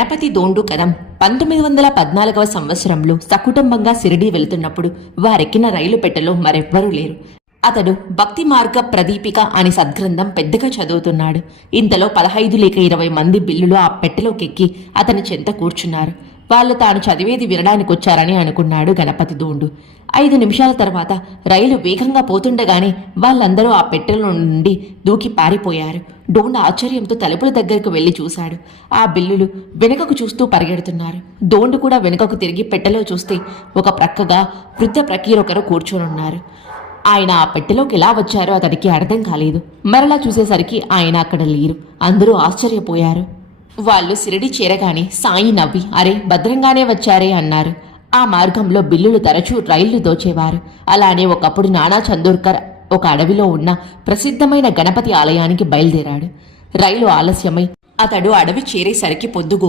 గణపతి దోండు కథం 1914వ సంవత్సరంలో సకుటుంబంగా షిరిడీ వెళుతున్నప్పుడు వారెక్కిన రైలు పెట్టెలో మరెవ్వరూ లేరు. అతడు భక్తి మార్గ ప్రదీపిక అని సద్గ్రంథం పెద్దగా చదువుతున్నాడు. ఇంతలో 15 లేక 20 మంది బిల్లులు ఆ పెట్టెలోకెక్కి అతని చెంత కూర్చున్నారు. వాళ్ళు తాను చదివేది వినడానికి వచ్చారని అనుకున్నాడు గణపతి దోండు. 5 నిమిషాల తర్వాత రైలు వేగంగా పోతుండగానే వాళ్ళందరూ ఆ పెట్టెల నుండి దూకి పారిపోయారు. దోండు ఆశ్చర్యంతో తలుపుల దగ్గరకు వెళ్లి చూశాడు. ఆ బిల్లులు వెనుకకు చూస్తూ పరిగెడుతున్నారు. దోండు కూడా వెనుకకు తిరిగి పెట్టెలో చూస్తే ఒక ప్రక్కగా వృద్ధ ప్రకీరొకరు కూర్చొనున్నారు. ఆయన ఆ పెట్టెలోకి ఎలా వచ్చారో అతనికి అర్థం కాలేదు. మరలా చూసేసరికి ఆయన అక్కడ లేరు. అందరూ ఆశ్చర్యపోయారు. వాళ్ళు షిరిడి చేరగానే సాయి నవ్వి, అరే భద్రంగానే వచ్చారే అన్నారు. ఆ మార్గంలో బిల్లులు తరచూ రైళ్లు దోచేవారు. అలానే ఒకప్పుడు నానా చందోర్కర్ ఒక అడవిలో ఉన్న ప్రసిద్ధమైన గణపతి ఆలయానికి బయలుదేరాడు. రైలు ఆలస్యమై అతడు అడవి చేరేసరికి పొద్దుగు